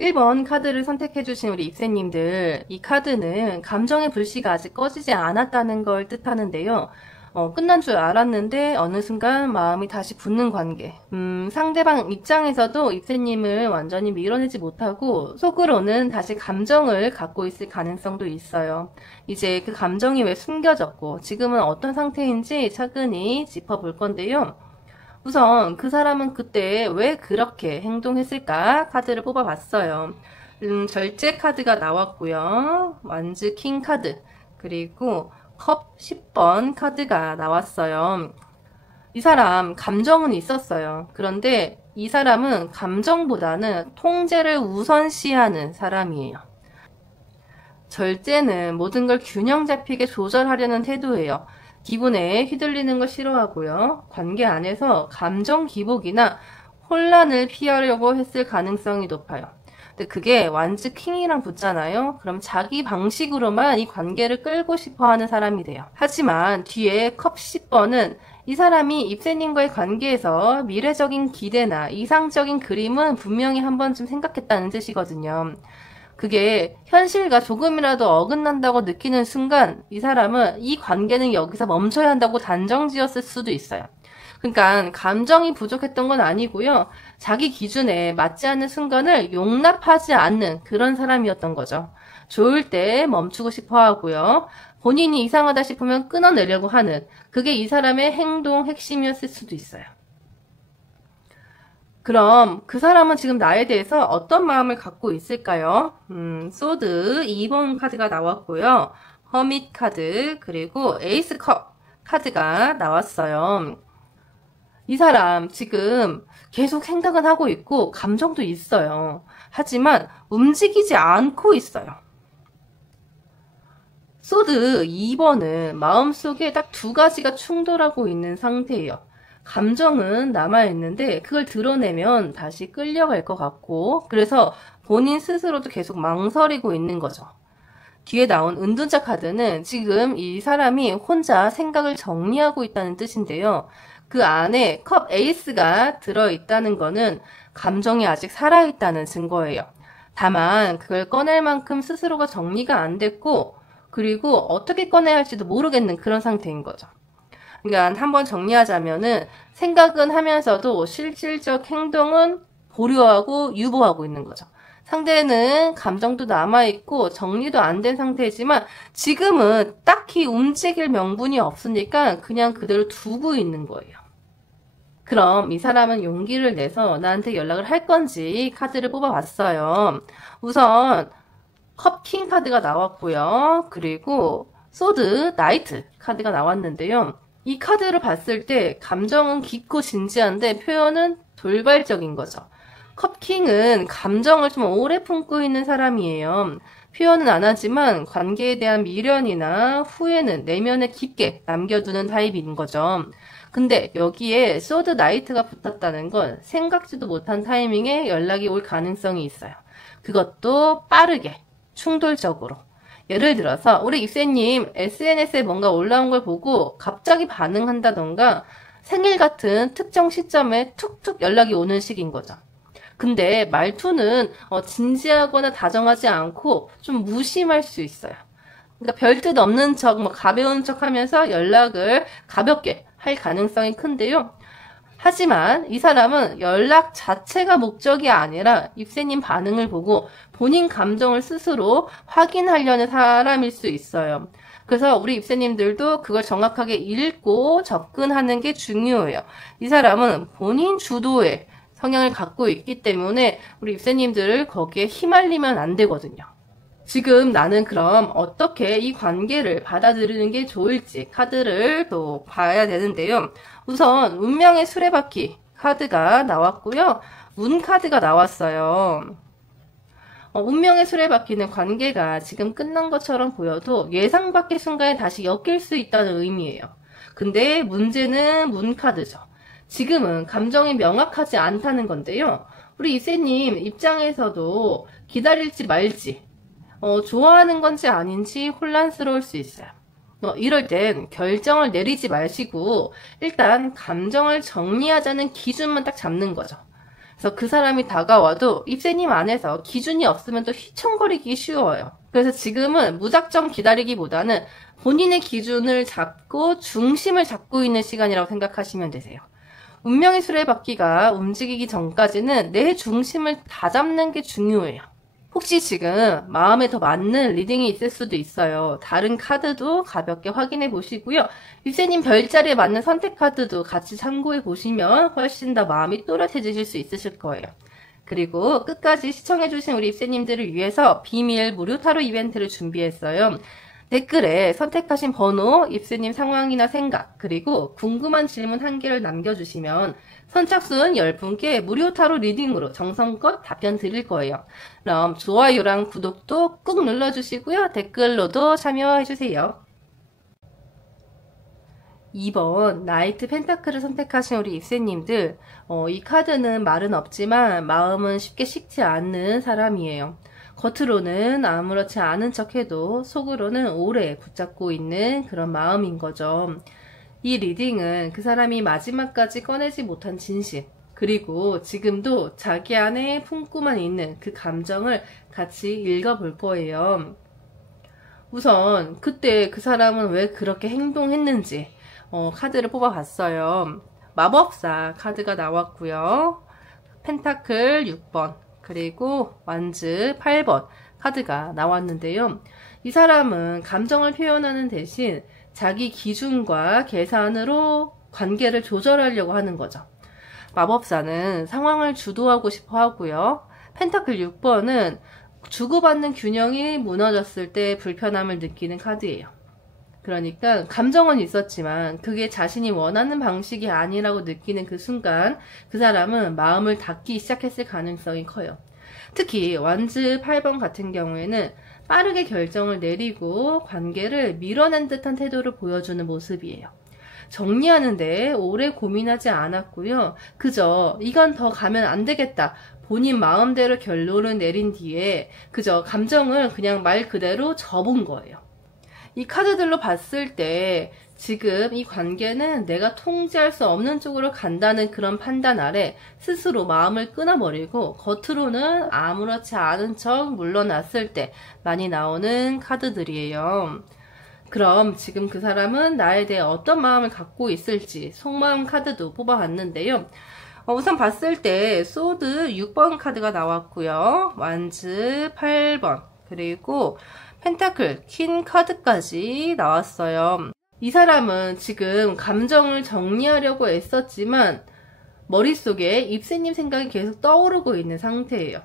1번 카드를 선택해주신 우리 입새님들, 이 카드는 감정의 불씨가 아직 꺼지지 않았다는 걸 뜻하는데요. 끝난 줄 알았는데 어느 순간 마음이 다시 붙는 관계. 상대방 입장에서도 입새님을 완전히 밀어내지 못하고 속으로는 다시 감정을 갖고 있을 가능성도 있어요. 이제 그 감정이 왜 숨겨졌고 지금은 어떤 상태인지 차근히 짚어볼 건데요. 우선 그 사람은 그때 왜 그렇게 행동했을까 카드를 뽑아봤어요. 절제 카드가 나왔고요. 완즈 킹 카드, 그리고 컵 10번 카드가 나왔어요. 이 사람 감정은 있었어요. 그런데 이 사람은 감정보다는 통제를 우선시하는 사람이에요. 절제는 모든 걸 균형 잡히게 조절하려는 태도예요. 기분에 휘둘리는 거 싫어하고요. 관계 안에서 감정 기복이나 혼란을 피하려고 했을 가능성이 높아요. 근데 그게 완즈 킹이랑 붙잖아요. 그럼 자기 방식으로만 이 관계를 끌고 싶어 하는 사람이 돼요. 하지만 뒤에 컵 10번은 이 사람이 입새님과의 관계에서 미래적인 기대나 이상적인 그림은 분명히 한 번쯤 생각했다는 뜻이거든요. 그게 현실과 조금이라도 어긋난다고 느끼는 순간 이 사람은 이 관계는 여기서 멈춰야 한다고 단정지었을 수도 있어요. 그러니까 감정이 부족했던 건 아니고요. 자기 기준에 맞지 않는 순간을 용납하지 않는 그런 사람이었던 거죠. 좋을 때 멈추고 싶어 하고요. 본인이 이상하다 싶으면 끊어내려고 하는, 그게 이 사람의 행동 핵심이었을 수도 있어요. 그럼 그 사람은 지금 나에 대해서 어떤 마음을 갖고 있을까요? 소드 2번 카드가 나왔고요. 허밋 카드, 그리고 에이스 컵 카드가 나왔어요. 이 사람 지금 계속 생각은 하고 있고 감정도 있어요. 하지만 움직이지 않고 있어요. 소드 2번은 마음속에 딱 두 가지가 충돌하고 있는 상태예요. 감정은 남아있는데 그걸 드러내면 다시 끌려갈 것 같고, 그래서 본인 스스로도 계속 망설이고 있는 거죠. 뒤에 나온 은둔자 카드는 지금 이 사람이 혼자 생각을 정리하고 있다는 뜻인데요. 그 안에 컵 에이스가 들어있다는 거는 감정이 아직 살아있다는 증거예요. 다만 그걸 꺼낼 만큼 스스로가 정리가 안 됐고, 그리고 어떻게 꺼내야 할지도 모르겠는 그런 상태인 거죠. 그러니까 한번 정리하자면은 생각은 하면서도 실질적 행동은 보류하고 유보하고 있는 거죠. 상대는 감정도 남아있고 정리도 안 된 상태지만 지금은 딱히 움직일 명분이 없으니까 그냥 그대로 두고 있는 거예요. 그럼 이 사람은 용기를 내서 나한테 연락을 할 건지 카드를 뽑아봤어요. 우선 컵킹 카드가 나왔고요. 그리고 소드 나이트 카드가 나왔는데요. 이 카드를 봤을 때 감정은 깊고 진지한데 표현은 돌발적인 거죠. 컵킹은 감정을 좀 오래 품고 있는 사람이에요. 표현은 안 하지만 관계에 대한 미련이나 후회는 내면에 깊게 남겨두는 타입인 거죠. 근데 여기에 소드 나이트가 붙었다는 건 생각지도 못한 타이밍에 연락이 올 가능성이 있어요. 그것도 빠르게, 충돌적으로. 예를 들어서 우리 입새님 SNS에 뭔가 올라온 걸 보고 갑자기 반응한다던가 생일 같은 특정 시점에 툭툭 연락이 오는 식인 거죠. 근데 말투는 진지하거나 다정하지 않고 좀 무심할 수 있어요. 그러니까 별뜻 없는 척, 가벼운 척 하면서 연락을 가볍게 할 가능성이 큰데요. 하지만 이 사람은 연락 자체가 목적이 아니라 입새님 반응을 보고 본인 감정을 스스로 확인하려는 사람일 수 있어요. 그래서 우리 입새님들도 그걸 정확하게 읽고 접근하는 게 중요해요. 이 사람은 본인 주도의 성향을 갖고 있기 때문에 우리 입새님들 거기에 휘말리면 안 되거든요. 지금 나는 그럼 어떻게 이 관계를 받아들이는 게 좋을지 카드를 또 봐야 되는데요. 우선 운명의 수레바퀴 카드가 나왔고요. 운 카드가 나왔어요. 운명의 수레바퀴는 관계가 지금 끝난 것처럼 보여도 예상 밖의 순간에 다시 엮일 수 있다는 의미예요. 근데 문제는 문 카드죠. 지금은 감정이 명확하지 않다는 건데요. 우리 이세님 입장에서도 기다릴지 말지, 좋아하는 건지 아닌지 혼란스러울 수 있어요. 이럴 땐 결정을 내리지 마시고 일단 감정을 정리하자는 기준만 딱 잡는 거죠. 그래서 그 사람이 다가와도 입새님 안에서 기준이 없으면 또 휘청거리기 쉬워요. 그래서 지금은 무작정 기다리기보다는 본인의 기준을 잡고 중심을 잡고 있는 시간이라고 생각하시면 되세요. 운명의 수레바퀴가 움직이기 전까지는 내 중심을 다잡는 게 중요해요. 혹시 지금 마음에 더 맞는 리딩이 있을 수도 있어요. 다른 카드도 가볍게 확인해 보시고요. 유세님 별자리에 맞는 선택 카드도 같이 참고해 보시면 훨씬 더 마음이 또렷해지실 수 있으실 거예요. 그리고 끝까지 시청해주신 우리 입새님들을 위해서 비밀 무료 타로 이벤트를 준비했어요. 댓글에 선택하신 번호, 입새님 상황이나 생각, 그리고 궁금한 질문 1개를 남겨주시면 선착순 10분께 무료 타로 리딩으로 정성껏 답변 드릴 거예요. 그럼 좋아요랑 구독도 꾹 눌러주시고요. 댓글로도 참여해주세요. 2번 나이트 펜타클을 선택하신 우리 입새님들, 이 카드는 말은 없지만 마음은 쉽게 식지 않는 사람이에요. 겉으로는 아무렇지 않은 척해도 속으로는 오래 붙잡고 있는 그런 마음인 거죠. 이 리딩은 그 사람이 마지막까지 꺼내지 못한 진실, 그리고 지금도 자기 안에 품고만 있는 그 감정을 같이 읽어볼 거예요. 우선 그때 그 사람은 왜 그렇게 행동했는지 카드를 뽑아봤어요. 마법사 카드가 나왔고요. 펜타클 6번, 그리고 완즈 8번 카드가 나왔는데요. 이 사람은 감정을 표현하는 대신 자기 기준과 계산으로 관계를 조절하려고 하는 거죠. 마법사는 상황을 주도하고 싶어 하고요. 펜타클 6번은 주고받는 균형이 무너졌을 때 불편함을 느끼는 카드예요. 그러니까 감정은 있었지만 그게 자신이 원하는 방식이 아니라고 느끼는 그 순간 그 사람은 마음을 닫기 시작했을 가능성이 커요. 특히 완즈 8번 같은 경우에는 빠르게 결정을 내리고 관계를 밀어낸 듯한 태도를 보여주는 모습이에요. 정리하는데 오래 고민하지 않았고요. 그저 이건 더 가면 안 되겠다. 본인 마음대로 결론을 내린 뒤에 그저 감정을 그냥 말 그대로 접은 거예요. 이 카드들로 봤을 때 지금 이 관계는 내가 통제할 수 없는 쪽으로 간다는 그런 판단 아래 스스로 마음을 끊어버리고 겉으로는 아무렇지 않은 척 물러났을 때 많이 나오는 카드들이에요. 그럼 지금 그 사람은 나에 대해 어떤 마음을 갖고 있을지 속마음 카드도 뽑아봤는데요. 우선 봤을 때 소드 6번 카드가 나왔고요. 완즈 8번, 그리고 펜타클 퀸 카드까지 나왔어요. 이 사람은 지금 감정을 정리하려고 애썼지만 머릿속에 입새님 생각이 계속 떠오르고 있는 상태예요.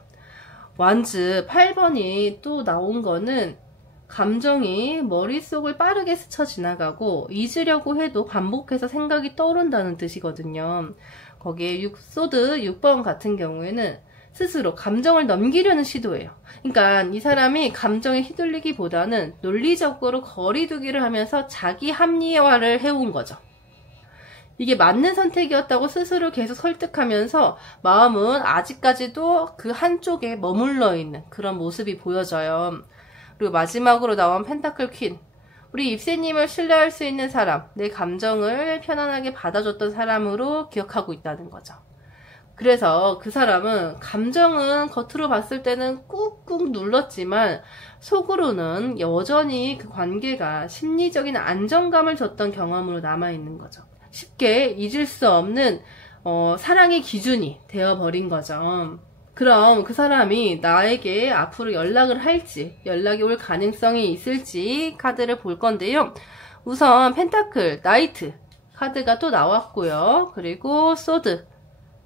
완즈 8번이 또 나온 거는 감정이 머릿속을 빠르게 스쳐 지나가고 잊으려고 해도 반복해서 생각이 떠오른다는 뜻이거든요. 거기에 소드 6번 같은 경우에는 스스로 감정을 넘기려는 시도예요. 그러니까 이 사람이 감정에 휘둘리기보다는 논리적으로 거리두기를 하면서 자기 합리화를 해온 거죠. 이게 맞는 선택이었다고 스스로 계속 설득하면서 마음은 아직까지도 그 한쪽에 머물러 있는 그런 모습이 보여져요. 그리고 마지막으로 나온 펜타클 퀸, 우리 입새님을 신뢰할 수 있는 사람, 내 감정을 편안하게 받아줬던 사람으로 기억하고 있다는 거죠. 그래서 그 사람은 감정은 겉으로 봤을 때는 꾹꾹 눌렀지만 속으로는 여전히 그 관계가 심리적인 안정감을 줬던 경험으로 남아있는 거죠. 쉽게 잊을 수 없는 사랑의 기준이 되어버린 거죠. 그럼 그 사람이 나에게 앞으로 연락을 할지, 연락이 올 가능성이 있을지 카드를 볼 건데요. 우선 펜타클 나이트 카드가 또 나왔고요. 그리고 소드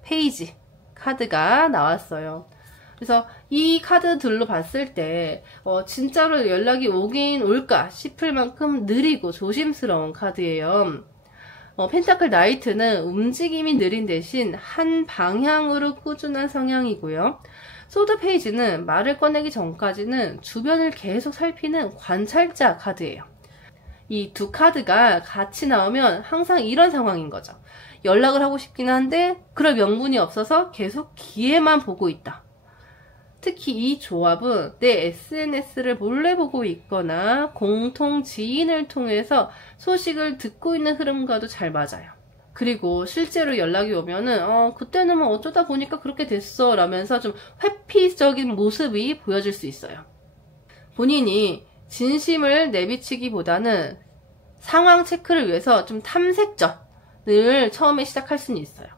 페이지 카드가 나왔어요. 그래서 이 카드들로 봤을 때 진짜로 연락이 오긴 올까 싶을 만큼 느리고 조심스러운 카드예요. 펜타클 나이트는 움직임이 느린 대신 한 방향으로 꾸준한 성향이고요. 소드 페이지는 말을 꺼내기 전까지는 주변을 계속 살피는 관찰자 카드예요. 이 두 카드가 같이 나오면 항상 이런 상황인 거죠. 연락을 하고 싶긴 한데 그럴 명분이 없어서 계속 기회만 보고 있다. 특히 이 조합은 내 SNS를 몰래 보고 있거나 공통 지인을 통해서 소식을 듣고 있는 흐름과도 잘 맞아요. 그리고 실제로 연락이 오면은 그때는 뭐 어쩌다 보니까 그렇게 됐어 라면서 좀 회피적인 모습이 보여질 수 있어요. 본인이 진심을 내비치기보다는 상황 체크를 위해서 좀 탐색전을 처음에 시작할 수는 있어요.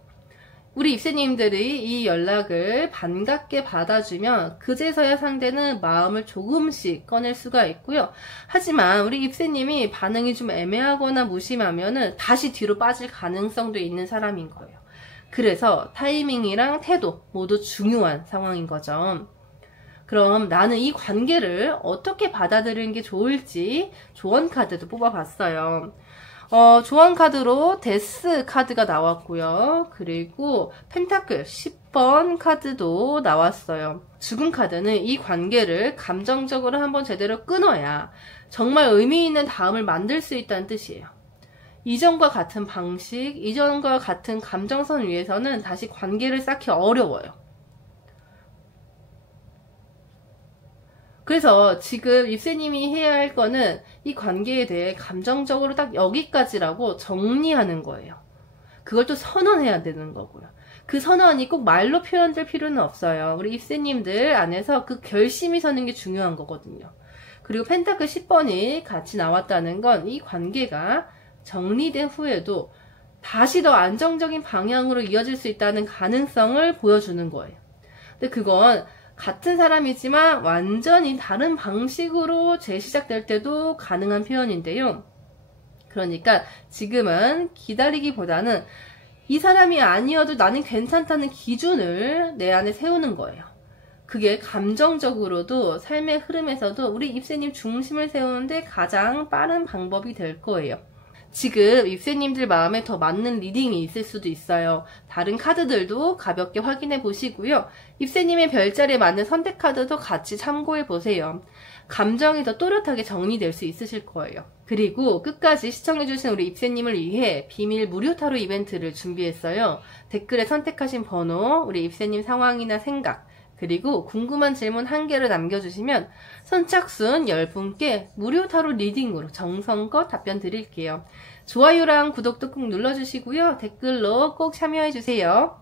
우리 입새님들이 이 연락을 반갑게 받아주면 그제서야 상대는 마음을 조금씩 꺼낼 수가 있고요. 하지만 우리 입새님이 반응이 좀 애매하거나 무심하면은 다시 뒤로 빠질 가능성도 있는 사람인 거예요. 그래서 타이밍이랑 태도 모두 중요한 상황인 거죠. 그럼 나는 이 관계를 어떻게 받아들이는 게 좋을지 조언 카드도 뽑아봤어요. 조언 카드로 데스 카드가 나왔고요. 그리고 펜타클 10번 카드도 나왔어요. 죽음 카드는 이 관계를 감정적으로 한번 제대로 끊어야 정말 의미 있는 다음을 만들 수 있다는 뜻이에요. 이전과 같은 방식, 이전과 같은 감정선 위에서는 다시 관계를 쌓기 어려워요. 그래서 지금 입새님이 해야 할 거는 이 관계에 대해 감정적으로 딱 여기까지라고 정리하는 거예요. 그걸 또 선언해야 되는 거고요. 그 선언이 꼭 말로 표현될 필요는 없어요. 우리 입새님들 안에서 그 결심이 서는 게 중요한 거거든요. 그리고 펜타클 10번이 같이 나왔다는 건 이 관계가 정리된 후에도 다시 더 안정적인 방향으로 이어질 수 있다는 가능성을 보여주는 거예요. 근데 그건 같은 사람이지만 완전히 다른 방식으로 재시작될 때도 가능한 표현인데요. 그러니까 지금은 기다리기보다는 이 사람이 아니어도 나는 괜찮다는 기준을 내 안에 세우는 거예요. 그게 감정적으로도 삶의 흐름에서도 우리 입새님 중심을 세우는데 가장 빠른 방법이 될 거예요. 지금 입새님들 마음에 더 맞는 리딩이 있을 수도 있어요. 다른 카드들도 가볍게 확인해 보시고요. 입새님의 별자리에 맞는 선택 카드도 같이 참고해 보세요. 감정이 더 또렷하게 정리될 수 있으실 거예요. 그리고 끝까지 시청해주신 우리 입새님을 위해 비밀 무료 타로 이벤트를 준비했어요. 댓글에 선택하신 번호, 우리 입새님 상황이나 생각, 그리고 궁금한 질문 1개를 남겨주시면 선착순 10분께 무료 타로 리딩으로 정성껏 답변 드릴게요. 좋아요랑 구독도 꼭 눌러주시고요. 댓글로 꼭 참여해주세요.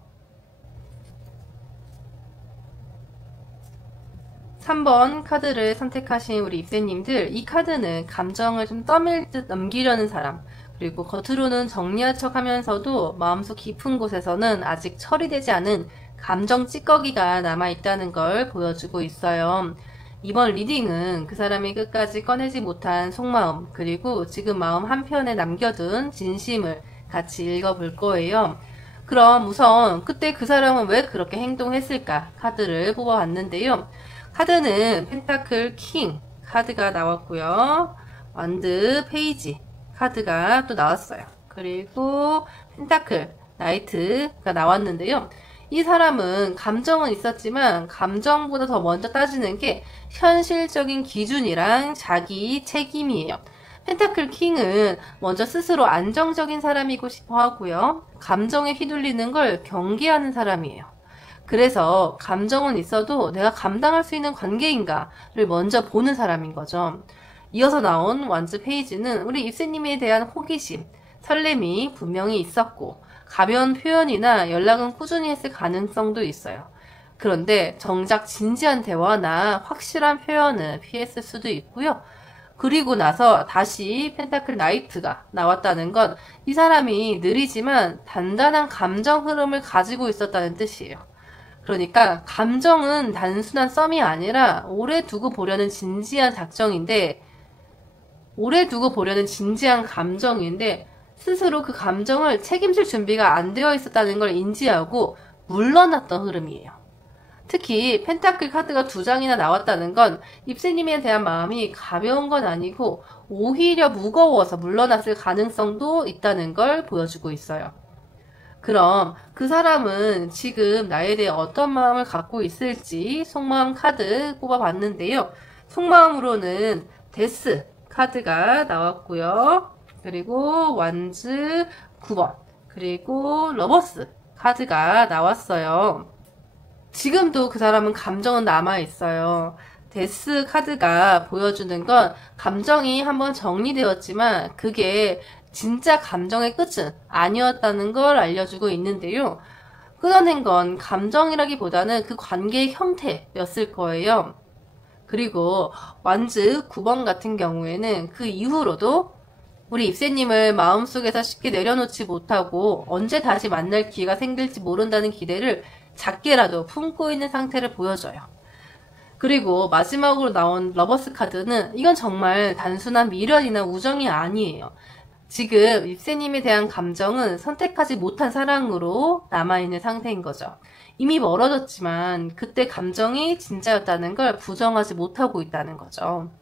3번 카드를 선택하신 우리 입새님들, 이 카드는 감정을 좀 떠밀 듯 넘기려는 사람, 그리고 겉으로는 정리한 척 하면서도 마음속 깊은 곳에서는 아직 처리되지 않은 감정 찌꺼기가 남아있다는 걸 보여주고 있어요. 이번 리딩은 그 사람이 끝까지 꺼내지 못한 속마음, 그리고 지금 마음 한편에 남겨둔 진심을 같이 읽어볼 거예요. 그럼 우선 그때 그 사람은 왜 그렇게 행동했을까 카드를 뽑아봤는데요. 카드는 펜타클 킹 카드가 나왔고요. 완드 페이지 카드가 또 나왔어요. 그리고 펜타클 나이트가 나왔는데요. 이 사람은 감정은 있었지만 감정보다 더 먼저 따지는 게 현실적인 기준이랑 자기 책임이에요. 펜타클 킹은 먼저 스스로 안정적인 사람이고 싶어 하고요. 감정에 휘둘리는 걸 경계하는 사람이에요. 그래서 감정은 있어도 내가 감당할 수 있는 관계인가를 먼저 보는 사람인 거죠. 이어서 나온 완즈 페이지는 우리 입새님에 대한 호기심, 설렘이 분명히 있었고 가벼운 표현이나 연락은 꾸준히 했을 가능성도 있어요. 그런데 정작 진지한 대화나 확실한 표현은 피했을 수도 있고요. 그리고 나서 다시 펜타클 나이트가 나왔다는 건 이 사람이 느리지만 단단한 감정 흐름을 가지고 있었다는 뜻이에요. 그러니까 감정은 단순한 썸이 아니라 오래 두고 보려는 진지한 작정인데, 오래 두고 보려는 진지한 감정인데 스스로 그 감정을 책임질 준비가 안 되어 있었다는 걸 인지하고 물러났던 흐름이에요. 특히 펜타클 카드가 2장이나 나왔다는 건 입새님에 대한 마음이 가벼운 건 아니고 오히려 무거워서 물러났을 가능성도 있다는 걸 보여주고 있어요. 그럼 그 사람은 지금 나에 대해 어떤 마음을 갖고 있을지 속마음 카드 뽑아봤는데요. 속마음으로는 데스 카드가 나왔고요. 그리고 완즈 9번, 그리고 러버스 카드가 나왔어요. 지금도 그 사람은 감정은 남아있어요. 데스 카드가 보여주는 건 감정이 한번 정리되었지만 그게 진짜 감정의 끝은 아니었다는 걸 알려주고 있는데요. 끊어낸 건 감정이라기보다는 그 관계의 형태였을 거예요. 그리고 완즈 9번 같은 경우에는 그 이후로도 우리 입새님을 마음속에서 쉽게 내려놓지 못하고 언제 다시 만날 기회가 생길지 모른다는 기대를 작게라도 품고 있는 상태를 보여줘요. 그리고 마지막으로 나온 러버스 카드는 이건 정말 단순한 미련이나 우정이 아니에요. 지금 입새님에 대한 감정은 선택하지 못한 사랑으로 남아있는 상태인 거죠. 이미 멀어졌지만 그때 감정이 진짜였다는 걸 부정하지 못하고 있다는 거죠.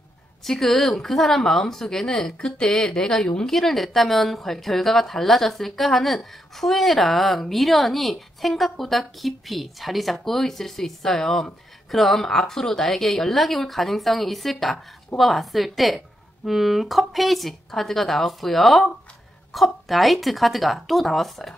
지금 그 사람 마음속에는 그때 내가 용기를 냈다면 결과가 달라졌을까 하는 후회랑 미련이 생각보다 깊이 자리 잡고 있을 수 있어요. 그럼 앞으로 나에게 연락이 올 가능성이 있을까 뽑아봤을 때 컵 페이지 카드가 나왔고요. 컵 나이트 카드가 또 나왔어요.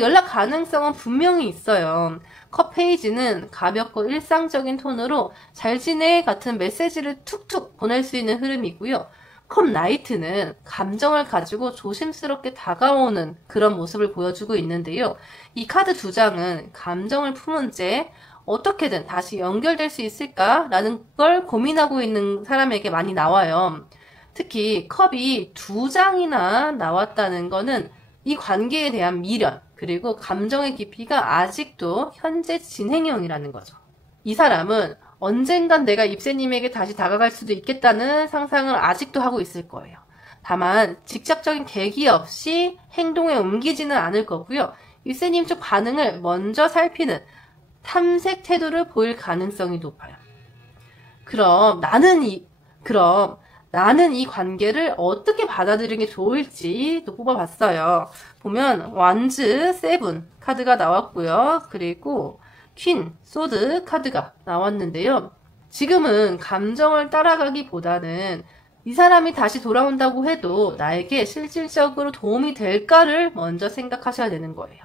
연락 가능성은 분명히 있어요. 컵 페이지는 가볍고 일상적인 톤으로 잘 지내 같은 메시지를 툭툭 보낼 수 있는 흐름이고요. 컵 나이트는 감정을 가지고 조심스럽게 다가오는 그런 모습을 보여주고 있는데요. 이 카드 두 장은 감정을 품은 채 어떻게든 다시 연결될 수 있을까라는 걸 고민하고 있는 사람에게 많이 나와요. 특히 컵이 두 장이나 나왔다는 거는 이 관계에 대한 미련, 그리고 감정의 깊이가 아직도 현재 진행형이라는 거죠. 이 사람은 언젠간 내가 입새님에게 다시 다가갈 수도 있겠다는 상상을 아직도 하고 있을 거예요. 다만 직접적인 계기 없이 행동에 옮기지는 않을 거고요. 입새님 쪽 반응을 먼저 살피는 탐색 태도를 보일 가능성이 높아요. 그럼 나는 이 관계를 어떻게 받아들이는 게 좋을지 또 뽑아봤어요. 보면 완즈 7 카드가 나왔고요. 그리고 퀸, 소드 카드가 나왔는데요. 지금은 감정을 따라가기보다는 이 사람이 다시 돌아온다고 해도 나에게 실질적으로 도움이 될까를 먼저 생각하셔야 되는 거예요.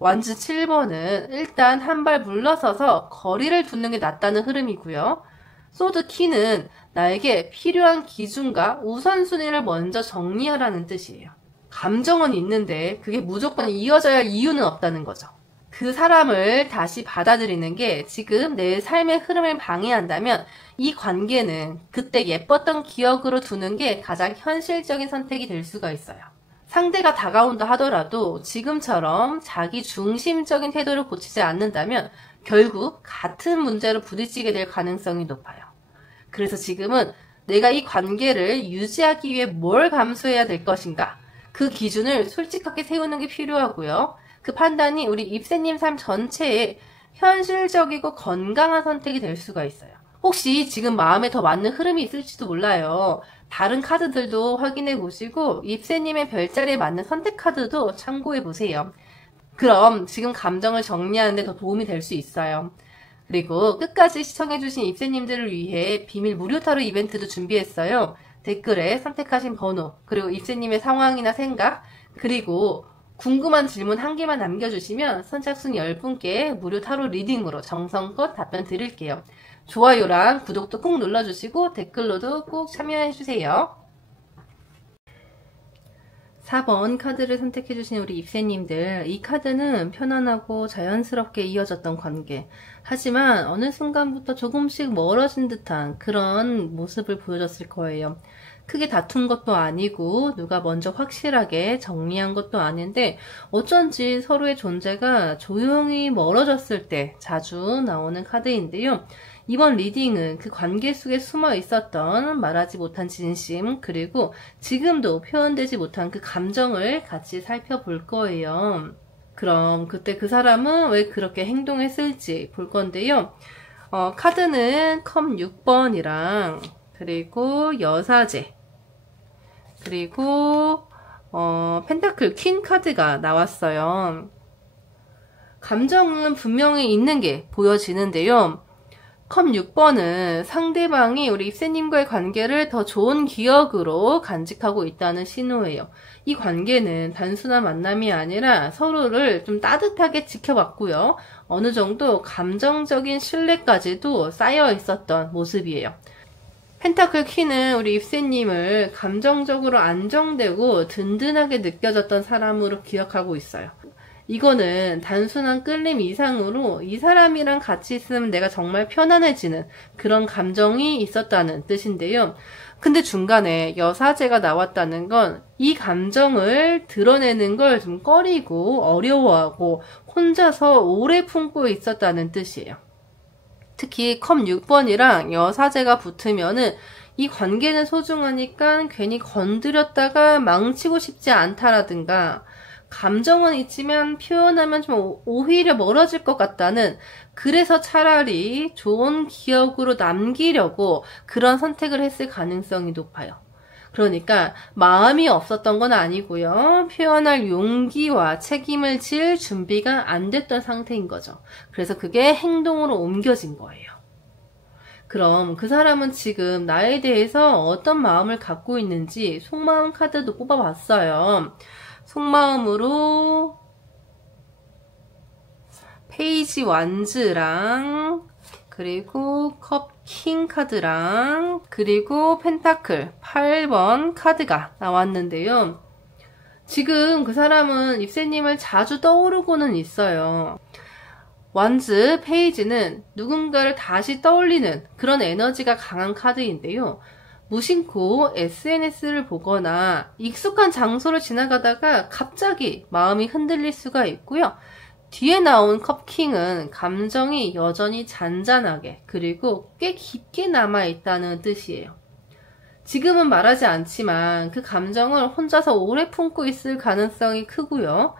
완즈 7번은 일단 한 발 물러서서 거리를 두는 게 낫다는 흐름이고요. 소드 키는 나에게 필요한 기준과 우선순위를 먼저 정리하라는 뜻이에요. 감정은 있는데 그게 무조건 이어져야 할 이유는 없다는 거죠. 그 사람을 다시 받아들이는 게 지금 내 삶의 흐름을 방해한다면 이 관계는 그때 예뻤던 기억으로 두는 게 가장 현실적인 선택이 될 수가 있어요. 상대가 다가온다 하더라도 지금처럼 자기 중심적인 태도를 고치지 않는다면 결국 같은 문제로 부딪히게 될 가능성이 높아요. 그래서 지금은 내가 이 관계를 유지하기 위해 뭘 감수해야 될 것인가? 그 기준을 솔직하게 세우는 게 필요하고요. 그 판단이 우리 입새님 삶 전체에 현실적이고 건강한 선택이 될 수가 있어요. 혹시 지금 마음에 더 맞는 흐름이 있을지도 몰라요. 다른 카드들도 확인해 보시고 입새님의 별자리에 맞는 선택 카드도 참고해 보세요. 그럼 지금 감정을 정리하는 데 더 도움이 될 수 있어요. 그리고 끝까지 시청해주신 입새님들을 위해 비밀 무료 타로 이벤트도 준비했어요. 댓글에 선택하신 번호, 그리고 입새님의 상황이나 생각, 그리고 궁금한 질문 한 개만 남겨주시면 선착순 10분께 무료 타로 리딩으로 정성껏 답변 드릴게요. 좋아요랑 구독도 꼭 눌러주시고 댓글로도 꼭 참여해주세요. 4번 카드를 선택해주신 우리 입새님들, 이 카드는 편안하고 자연스럽게 이어졌던 관계, 하지만 어느 순간부터 조금씩 멀어진 듯한 그런 모습을 보여줬을 거예요. 크게 다툰 것도 아니고 누가 먼저 확실하게 정리한 것도 아닌데 어쩐지 서로의 존재가 조용히 멀어졌을 때 자주 나오는 카드인데요. 이번 리딩은 그 관계 속에 숨어 있었던 말하지 못한 진심, 그리고 지금도 표현되지 못한 그 감정을 같이 살펴볼 거예요. 그럼 그때 그 사람은 왜 그렇게 행동했을지 볼 건데요. 카드는 컵 6번이랑 그리고 여사제, 그리고 펜타클 퀸 카드가 나왔어요. 감정은 분명히 있는 게 보여지는데요. 컵 6번은 상대방이 우리 입새님과의 관계를 더 좋은 기억으로 간직하고 있다는 신호예요. 이 관계는 단순한 만남이 아니라 서로를 좀 따뜻하게 지켜봤고요. 어느 정도 감정적인 신뢰까지도 쌓여 있었던 모습이에요. 펜타클 퀸은 우리 입새님을 감정적으로 안정되고 든든하게 느껴졌던 사람으로 기억하고 있어요. 이거는 단순한 끌림 이상으로 이 사람이랑 같이 있으면 내가 정말 편안해지는 그런 감정이 있었다는 뜻인데요. 근데 중간에 여사제가 나왔다는 건 이 감정을 드러내는 걸 좀 꺼리고 어려워하고 혼자서 오래 품고 있었다는 뜻이에요. 특히 컵 6번이랑 여사제가 붙으면은 이 관계는 소중하니까 괜히 건드렸다가 망치고 싶지 않다라든가, 감정은 있지만 표현하면 좀 오히려 멀어질 것 같다는, 그래서 차라리 좋은 기억으로 남기려고 그런 선택을 했을 가능성이 높아요. 그러니까 마음이 없었던 건 아니고요. 표현할 용기와 책임을 질 준비가 안 됐던 상태인 거죠. 그래서 그게 행동으로 옮겨진 거예요. 그럼 그 사람은 지금 나에 대해서 어떤 마음을 갖고 있는지 속마음 카드도 뽑아봤어요. 속마음으로 페이지 완즈랑 그리고 컵 킹 카드랑 그리고 펜타클 8번 카드가 나왔는데요. 지금 그 사람은 입새님을 자주 떠오르고는 있어요. 완즈 페이지는 누군가를 다시 떠올리는 그런 에너지가 강한 카드인데요. 무심코 SNS를 보거나 익숙한 장소를 지나가다가 갑자기 마음이 흔들릴 수가 있고요. 뒤에 나온 컵킹은 감정이 여전히 잔잔하게 그리고 꽤 깊게 남아있다는 뜻이에요. 지금은 말하지 않지만 그 감정을 혼자서 오래 품고 있을 가능성이 크고요.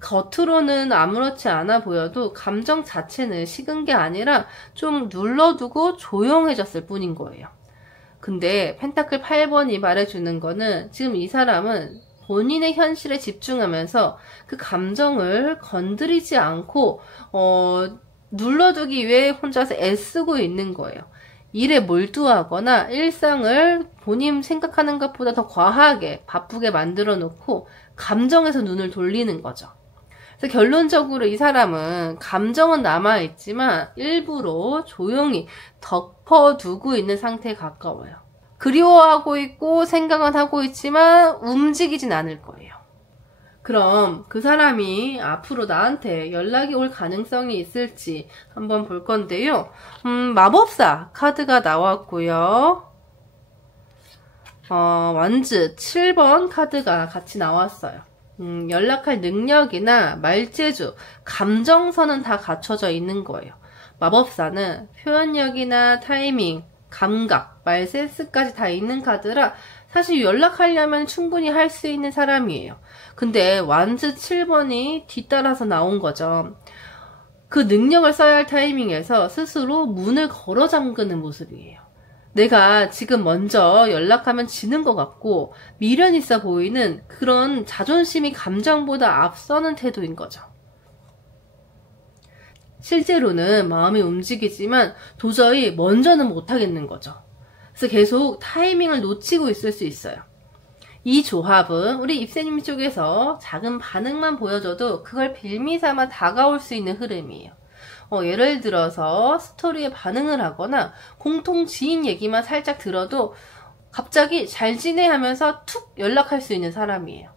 겉으로는 아무렇지 않아 보여도 감정 자체는 식은 게 아니라 좀 눌러두고 조용해졌을 뿐인 거예요. 근데 펜타클 8번이 말해주는 거는 지금 이 사람은 본인의 현실에 집중하면서 그 감정을 건드리지 않고 눌러두기 위해 혼자서 애쓰고 있는 거예요. 일에 몰두하거나 일상을 본인 생각하는 것보다 더 과하게 바쁘게 만들어 놓고 감정에서 눈을 돌리는 거죠. 그래서 결론적으로 이 사람은 감정은 남아있지만 일부러 조용히 덮어두고 있는 상태에 가까워요. 그리워하고 있고 생각은 하고 있지만 움직이진 않을 거예요. 그럼 그 사람이 앞으로 나한테 연락이 올 가능성이 있을지 한번 볼 건데요. 마법사 카드가 나왔고요. 완즈 7번 카드가 같이 나왔어요. 연락할 능력이나 말재주, 감정선은 다 갖춰져 있는 거예요. 마법사는 표현력이나 타이밍, 감각, 말 센스까지 다 있는 카드라 사실 연락하려면 충분히 할 수 있는 사람이에요. 근데 완즈 7번이 뒤따라서 나온 거죠. 그 능력을 써야 할 타이밍에서 스스로 문을 걸어 잠그는 모습이에요. 내가 지금 먼저 연락하면 지는 것 같고 미련 있어 보이는 그런 자존심이 감정보다 앞서는 태도인 거죠. 실제로는 마음이 움직이지만 도저히 먼저는 못하겠는 거죠. 그래서 계속 타이밍을 놓치고 있을 수 있어요. 이 조합은 우리 입새님 쪽에서 작은 반응만 보여줘도 그걸 빌미 삼아 다가올 수 있는 흐름이에요. 예를 들어서 스토리에 반응을 하거나 공통 지인 얘기만 살짝 들어도 갑자기 잘 지내 하면서 툭 연락할 수 있는 사람이에요.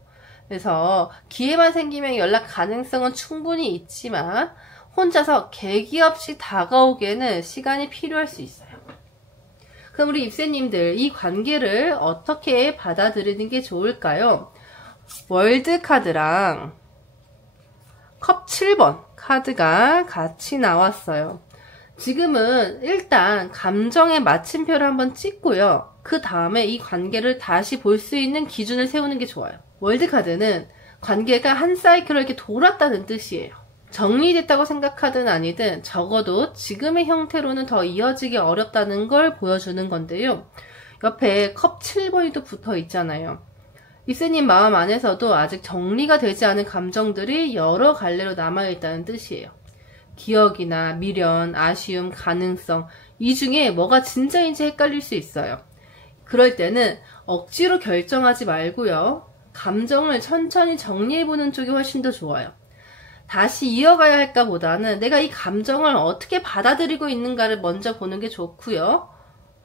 그래서 기회만 생기면 연락 가능성은 충분히 있지만 혼자서 계기 없이 다가오기에는 시간이 필요할 수 있어요. 그럼 우리 입새님들 이 관계를 어떻게 받아들이는 게 좋을까요? 월드 카드랑 컵 7번 카드가 같이 나왔어요. 지금은 일단 감정의 마침표를 한번 찍고요. 그 다음에 이 관계를 다시 볼 수 있는 기준을 세우는 게 좋아요. 월드 카드는 관계가 한 사이클을 이렇게 돌았다는 뜻이에요. 정리됐다고 생각하든 아니든 적어도 지금의 형태로는 더 이어지기 어렵다는 걸 보여주는 건데요. 옆에 컵 7번이 또 붙어 있잖아요. 입새님 마음 안에서도 아직 정리가 되지 않은 감정들이 여러 갈래로 남아있다는 뜻이에요. 기억이나 미련, 아쉬움, 가능성, 이 중에 뭐가 진짜인지 헷갈릴 수 있어요. 그럴 때는 억지로 결정하지 말고요. 감정을 천천히 정리해보는 쪽이 훨씬 더 좋아요. 다시 이어가야 할까 보다는 내가 이 감정을 어떻게 받아들이고 있는가를 먼저 보는 게 좋고요.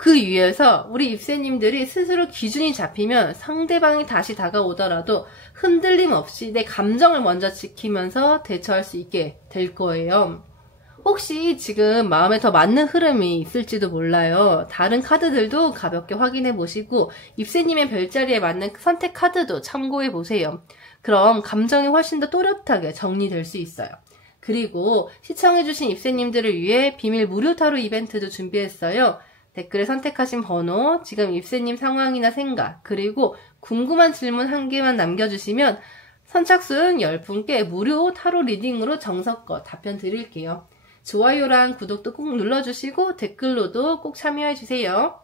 그 위에서 우리 입새님들이 스스로 기준이 잡히면 상대방이 다시 다가오더라도 흔들림 없이 내 감정을 먼저 지키면서 대처할 수 있게 될 거예요. 혹시 지금 마음에 더 맞는 흐름이 있을지도 몰라요. 다른 카드들도 가볍게 확인해 보시고 입새님의 별자리에 맞는 선택 카드도 참고해 보세요. 그럼 감정이 훨씬 더 또렷하게 정리될 수 있어요. 그리고 시청해주신 입새님들을 위해 비밀 무료 타로 이벤트도 준비했어요. 댓글에 선택하신 번호, 지금 입새님 상황이나 생각, 그리고 궁금한 질문 한 개만 남겨주시면 선착순 10분께 무료 타로 리딩으로 정석껏 답변 드릴게요. 좋아요랑 구독도 꼭 눌러주시고 댓글로도 꼭 참여해주세요.